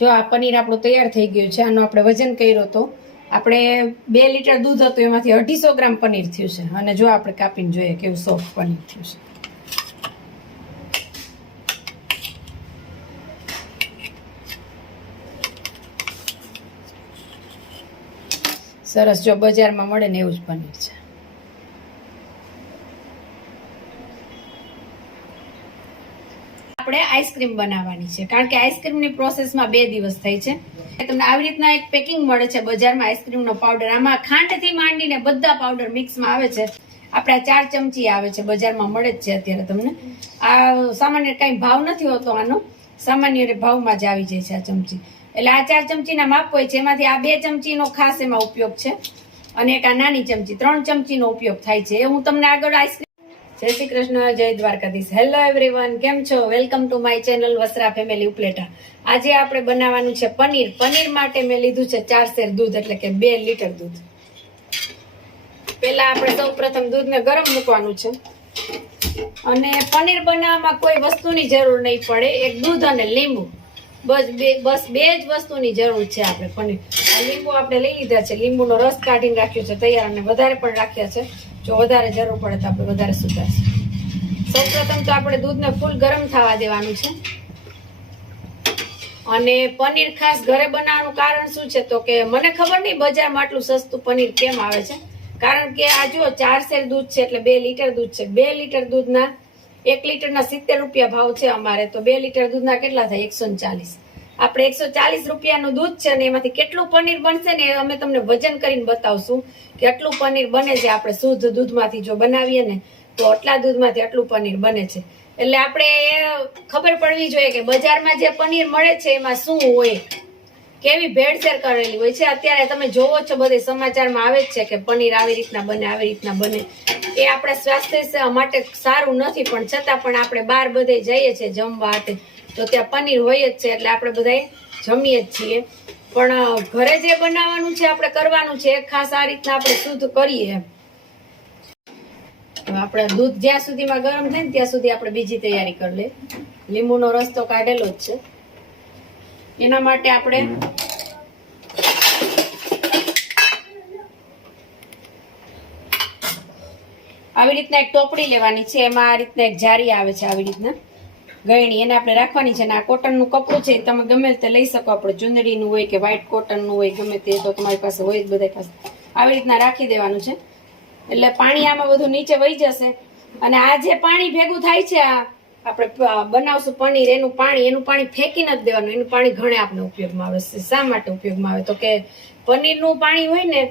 જો આ પનીર આપણું તૈયાર થઈ ગયું છે. આનું આપણે વજન કર્યો તો આપણે 2 લીટર દૂધ હતું એમાંથી 250 ગ્રામ પનીર થયું છે. અને જો આપણે કાપીને જોઈએ કેવું સોફ્ટ પનીર થયું છે. સરસ, જો બજારમાં મળે ને એવું જ પનીર છે. આપણે આઈસ્ક્રીમ બનાવવાની છે, કારણ કે આઈસ્ક્રીમની પ્રોસેસમાં 2 દિવસ થઈ છે. તમને આવી રીતના એક પેકિંગ મળે છે બજારમાં આઈસ્ક્રીમનો પાવડર. આમાં ખાંડથી માંડીને બધા પાવડર મિક્સમાં આવે છે. આપણે 4 ચમચી આવે છે, બજારમાં મળે જ છે અત્યારે તમને. આ સામાન્ય કંઈ ભાવ નથી હોતો આનો, સામાન્ય ભાવમાં જ આવી જાય છે આ ચમચી. એટલે આ 4 ચમચીના માપ હોય છે, એમાંથી આ 2 ચમચીનો ખાસ એમાં ઉપયોગ છે અને એક આ નાની ચમચી 3 ચમચીનો ઉપયોગ થાય છે. એ હું તમને આગળ આઈસ્ક્રીમ. જય શ્રી કૃષ્ણ, જય દ્વારકાધીશ. હેલો એવરીવન, કેમ છો? Welcome to my channel Vasra family Upleta. આજે આપણે બનાવવાનું છે પનીર. પનીર માટે મેં લીધું છે 4 શેર દૂધ, એટલે કે 2 લીટર દૂધ. પેલા આપણે સૌ પ્રથમ દૂધને ગરમ મૂકવાનું છે. અને પનીર બનાવવામાં કોઈ વસ્તુની જરૂર નહીં પડે, એક દૂધ અને લીંબુ, બસ બે જ વસ્તુની જરૂર છે. આપણે પનીર આ લીંબુ આપણે લઈ લીધા છે, લીંબુનો રસ કાઢીને રાખ્યો છે તૈયાર, અને વધારે પણ રાખ્યા છે. જો વધારે જરૂર પડે તો આપણે વધારે સુધારશું. સૌપ્રથમ તો આપણે દૂધને ફૂલ ગરમ થવા દેવાનું છે. અને પનીર ખાસ ઘરે બનાવવાનું કારણ શું છે તો કે મને ખબર નહીં બજારમાં આટલું સસ્તું પનીર કેમ આવે છે. કારણ કે આ જો 4 શેર દૂધ છે એટલે 2 લીટર દૂધ છે. 2 લીટર દૂધના 1 લીટરના 70 રૂપિયા ભાવ છે અમારે, તો 2 લીટર દૂધના કેટલા થાય? 140. આપણે 140 રૂપિયાનું દૂધ છે, અને એમાંથી કેટલું પનીર બનશે ને અમે તમને વજન કરીને બતાવશું કે આટલું પનીર બને છે. આપણે શુદ્ધ દૂધમાંથી જો બનાવીએ ને તો આટલા દૂધમાંથી આટલું પનીર બને છે. એટલે આપણે ખબર પડવી જોઈએ કે બજારમાં જે પનીર મળે છે એમાં શું હોય, કેવી ભેળસેળ કરેલી હોય છે. અત્યારે તમે જોવો છો બધે સમાચારમાં આવે જ છે કે પનીર આવી રીતના બને, આવી રીતના બને. એ આપણા સ્વાસ્થ્ય માટે સારું નથી, પણ છતાં પણ આપણે બહાર બધે જઈએ છીએ જમવા હાટે, તો ત્યાં પનીર હોય જ છે, એટલે આપણે બધા જમીએ જ છીએ. પણ ઘરે જે બનાવવાનું છે આપણે કરવાનું છે ખાસ આ રીતના આપણે શુદ્ધ કરીએ. આપણે દૂધ જ્યાં સુધીમાં ગરમ થાય ને ત્યાં સુધી આપણે બીજી તૈયારી કરી લે. લીંબુનો રસ તો કાઢેલો જ છે. એના માટે આપણે આવી રીતના એક ટોપડી લેવાની છે. એમાં આ રીતના એક જારી આવે છે, આવી રીતના ગયણી, એને આપણે રાખવાની છે. અને આ કોટનનું કપડું છે તમે ગમે તે લઈ શકો. આપણે ચુંદડીનું હોય કે વ્હાઈટ કોટનનું હોય, ગમે તે, તો તમારી પાસે હોય જ બધા પાસે. આવી રીતના રાખી દેવાનું છે, એટલે પાણી આમાં બધું નીચે વહી જશે. અને આ જે પાણી ભેગું થાય છે, આ આપણે બનાવશું પનીર, એનું પાણી ફેંકી નથી દેવાનું. એનું પાણી ઘણે આપણે ઉપયોગમાં આવે છે. શા માટે ઉપયોગમાં આવે તો કે પનીરનું પાણી હોય ને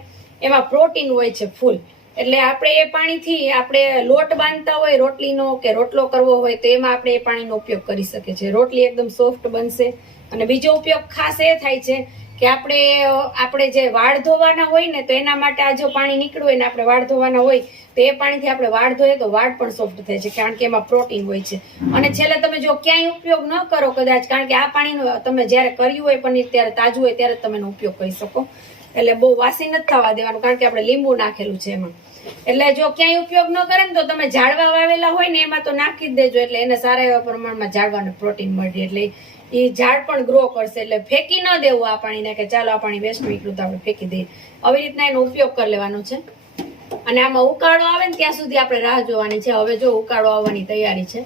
એમાં પ્રોટીન હોય છે ફૂલ. એટલે આપણે એ પાણીથી આપણે લોટ બાંધતા હોય રોટલીનો કે રોટલો કરવો હોય તો એમાં આપણે એ પાણીનો ઉપયોગ કરી શકીએ છીએ. રોટલી એકદમ સોફ્ટ બનશે. અને બીજો ઉપયોગ ખાસ એ થાય છે કે આપણે જે વાળ ધોવાના હોય ને તો એના માટે આ જો પાણી નીકળ્યું હોય ને આપણે વાળ ધોવાના હોય તો એ પાણીથી આપણે વાળ ધોઈએ તો વાળ પણ સોફ્ટ થાય છે, કારણ કે એમાં પ્રોટીન હોય છે. અને છેલ્લે તમે જો ક્યાંય ઉપયોગ ન કરો કદાચ, કારણ કે આ પાણીનો તમે જ્યારે કર્યું હોય પનીર ત્યારે તાજું હોય ત્યારે તમે એનો ઉપયોગ કરી શકો. એટલે બહુ વાસી નથી થવા દેવાનું, કારણ કે આપણે લીંબુ નાખેલું છે એમાં. એટલે જો ક્યાંય ઉપયોગ ન કરે ને તો તમે ઝાડવા વાવેલા હોય ને એમાં તો નાખી જ દેજો, એટલે એને સારા એવા પ્રમાણમાં ઝાડવાને પ્રોટીન મળે, એટલે એ ઝાડ પણ ગ્રો કરશે. એટલે ફેંકી ન દેવું આ પાણીને કે ચાલો આ પાણી વેસ્ટ નીકળ્યું તો આપણે ફેંકી દઈએ. આવી રીતના એનો ઉપયોગ કરી લેવાનો છે. અને આમાં ઉકાળો આવે ને ત્યાં સુધી આપણે રાહ જોવાની છે. હવે જો ઉકાળો આવવાની તૈયારી છે.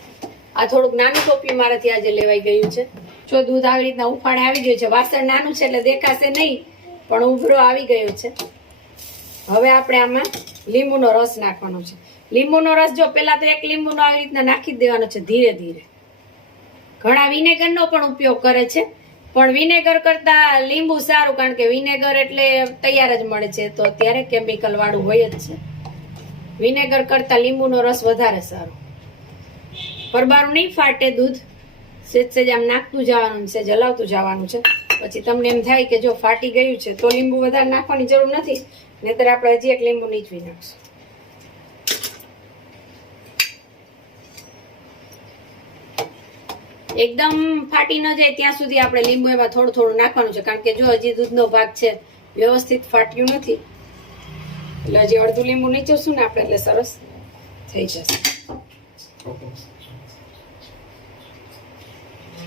આ થોડુંક નાનું ટોપી મારાથી આજે લેવાઈ ગયું છે. જો દૂધ આવી રીતના ઉફાળે આવી ગયું છે. વાસણ નાનું છે એટલે દેખાશે નહીં, પણ ઉભરો આવી ગયો છે. હવે આપણે આમાં લીંબુનો રસ નાખવાનો છે. લીંબુનો રસ જો પેલા તો એક લીંબુનો આવી રીતના નાખી જ દેવાનો છે ધીરે ધીરે. ઘણા વિનેગરનો પણ ઉપયોગ કરે છે, પણ વિનેગર કરતા લીંબુ સારું, કારણ કે વિનેગર એટલે તૈયાર જ મળે છે, તો અત્યારે કેમિકલ વાળું હોય જ છે. વિનેગર કરતા લીંબુનો રસ વધારે સારો. પરબારું નહીં ફાટે દૂધ, સેજ આમ નાખતું જવાનું, સેજ હલાવતું જવાનું છે. પછી તમને એમ થાય કે જો ફાટી ગયું છે તો લીંબુ વધારે નાખવાની જરૂર નથી, નહીતર આપણે હજી એક લીંબુ નીચવી નાખશું. એકદમ ફાટી ન જાય ત્યાં સુધી આપણે લીંબુ એમાં થોડું થોડું નાખવાનું છે, કારણ કે જો હજી દૂધનો ભાગ છે વ્યવસ્થિત ફાટ્યું નથી, એટલે હજી અડધું લીંબુ નીચવશું ને આપણે એટલે સરસ થઈ જશે.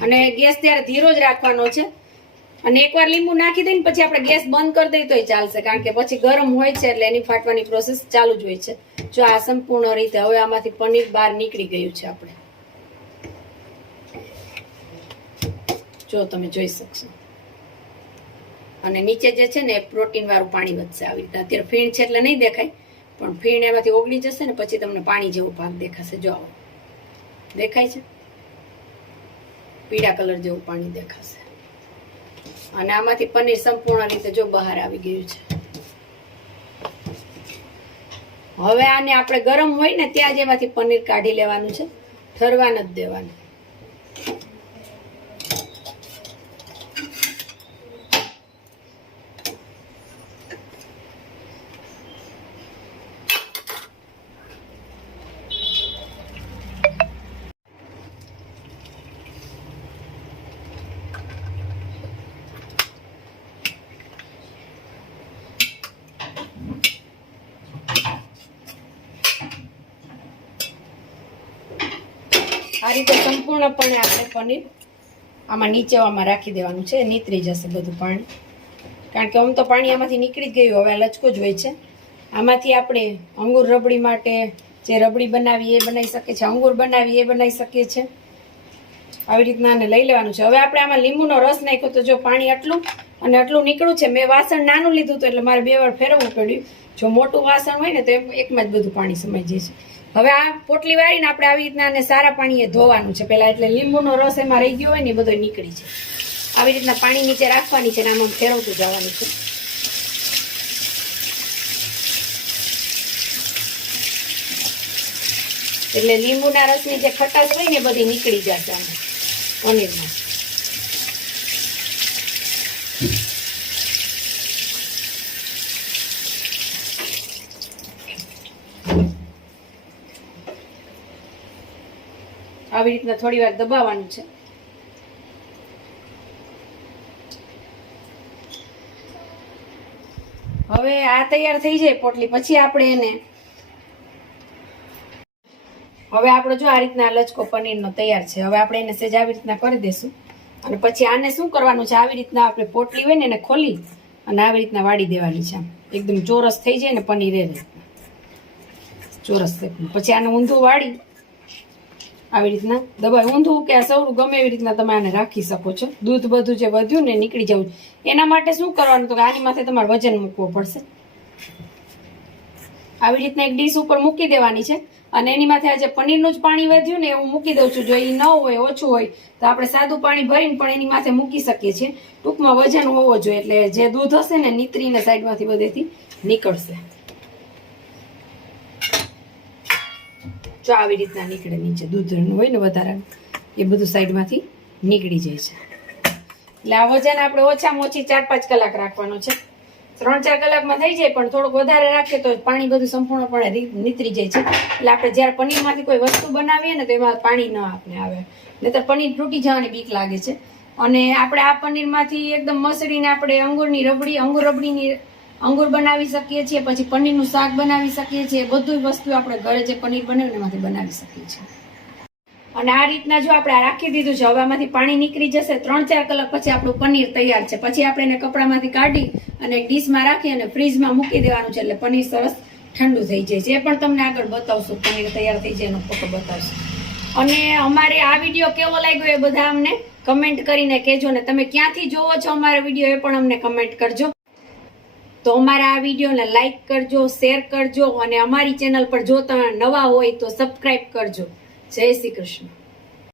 અને ગેસ ત્યારે ધીરો જ રાખવાનો છે, અને એકવાર લીંબુ નાખી દઈને પછી આપણે ગેસ બંધ કરી દઈએ તોય ચાલશે, કારણ કે પછી ગરમ હોય છે એટલે એની ફાટવાની પ્રોસેસ ચાલુ જ હોય છે. જો આ સંપૂર્ણ રીતે હવે આમાંથી પનીર બહાર નીકળી ગયું છે. આપણે જો તમે જોઈ શકશો. અને નીચે જે છે ને પ્રોટીન વાળું પાણી વધશે આવી રીતે. અત્યારે ફીણ છે એટલે નહીં દેખાય, પણ ફીણ એમાંથી ઓગળી જશે ને પછી તમને પાણી જેવો ભાગ દેખાશે. જો આવો દેખાય છે, પીળા કલર જેવું પાણી દેખાશે. અને આમાંથી પનીર સંપૂર્ણ રીતે જો બહાર આવી ગયું છે. હવે આને આપણે ગરમ હોય ને ત્યાં જ એમાંથી પનીર કાઢી લેવાનું છે, ઠરવા નથી દેવાનું. આ રીતે સંપૂર્ણપણે આપણે પનીર આમાં નીચેવામાં રાખી દેવાનું છે, નીતરી જશે બધું પાણી, કારણ કે આમ તો પાણી આમાંથી નીકળી જ ગયું. હવે આ લચકો જ હોય છે. આમાંથી આપણે અંગુર રબડી માટે જે રબડી બનાવી એ બનાવી શકીએ છીએ, અંગુર બનાવી એ બનાવી શકીએ છીએ. આવી રીતના આને લઈ લેવાનું છે. હવે આપણે આમાં લીંબુનો રસ નાખ્યો તો જો પાણી આટલું અને આટલું નીકળ્યું છે. મેં વાસણ નાનું લીધું હતું એટલે મારે 2 વાર ફેરવવું પડ્યું. જો મોટું વાસણ હોય ને તો એકમાં જ બધું પાણી સમાઈ જાય છે. હવે આ પોટલી વાળીને આપણે આવી રીતના આને સારા પાણીએ ધોવાનું છે પહેલા, એટલે લીંબુનો રસ એમાં રહી ગયો હોય ને એ બધો નીકળી જાય. આવી રીતના પાણી નીચે રાખવાની છે ને આમાં ફેરવતું જવાનું છે. એટલે લીંબુના રસની જે ખટાશ હોય ને બધી નીકળી જશે આમાં પનીરમાં. આવી રીતના થોડી વાર દબાવવાનું છે. હવે આ તૈયાર થઈ જાય પોટલી, પછી આપણે એને હવે આપણે જો આ રીતના લચકો પનીરનો તૈયાર છે. હવે આપણે એને સેજ આવી રીતના કરી દઈશું અને પછી આને શું કરવાનું છે, આવી રીતના આપણે પોટલી હોય ને એને ખોલી અને આવી રીતના વાળી દેવાની છે. આમ એકદમ ચોરસ થઈ જાય ને પનીર એ રીતના ચોરસ થઈ. પછી આને ઊંધું વાળી આવી રીતના દબાવી, ઊંધું કે સવરું ગમે એવી રીતના તમે આને રાખી શકો છો. દૂધ બધું જે વધ્યું ને નીકળી જવું. એના માટે શું કરવાનું તો કે આની માથે તમારે વજન મૂકવો પડશે. આવી રીતના એક ડીશ ઉપર મૂકી દેવાની છે અને એની માથે આજે પનીરનું જ પાણી વધ્યું ને હું મૂકી દઉં છું. જો એ ન હોય ઓછું હોય તો આપણે સાદું પાણી ભરીને પણ એની માથે મૂકી શકીએ છીએ. ટૂંકમાં વજન હોવો જોઈએ એટલે જે દૂધ હશે ને નીતરીને સાઈડમાંથી બધેથી નીકળશે. જો આવી રીતના નીકળે, નીચે દૂધ હોય ને વધારે એ બધું સાઈડમાંથી નીકળી જાય છે. એટલે આ વજન આપણે ઓછામાં ઓછી 4-5 કલાક રાખવાનો છે. 3-4 કલાકમાં થઈ જાય, પણ થોડુંક વધારે રાખીએ તો પાણી બધું સંપૂર્ણપણે નીતરી જાય છે. એટલે આપણે જ્યારે પનીરમાંથી કોઈ વસ્તુ બનાવીએ ને તો એમાં પાણી ન આપણે આવે, નહીંતર પનીર તૂટી જવાની બીક લાગે છે. અને આપણે આ પનીરમાંથી એકદમ મસળીને આપણે અંગુરની રબડી, અંગુર બનાવી શકીએ છીએ. પછી પનીરનું શાક બનાવી શકીએ છીએ. બધું વસ્તુ આપણે ઘરે જે પનીર બનાવ્યું એમાંથી બનાવી શકીએ છીએ. અને આ રીતના જો આપણે રાખી દીધું છે, હવે આમાંથી પાણી નીકળી જશે. 3-4 કલાક પછી આપણું પનીર તૈયાર છે. પછી આપણે એને કપડામાંથી કાઢી અને એક ડીશમાં રાખી અને ફ્રીજમાં મૂકી દેવાનું છે, એટલે પનીર સરસ ઠંડુ થઈ જાય છે. એ પણ તમને આગળ બતાવશું, પનીર તૈયાર થઈ જાય એનો ફોટો બતાવશું. અને અમારે આ વિડીયો કેવો લાગ્યો એ બધા અમને કમેન્ટ કરીને કહેજો. ને તમે ક્યાંથી જોવો છો અમારો વિડીયો એ પણ અમને કમેન્ટ કરજો. તો અમારા આ વિડીયોને લાઈક કરજો, શેર કરજો અને અમારી ચેનલ પર જો તમે નવા હોય તો સબસ્ક્રાઈબ કરજો. જય શ્રી કૃષ્ણ.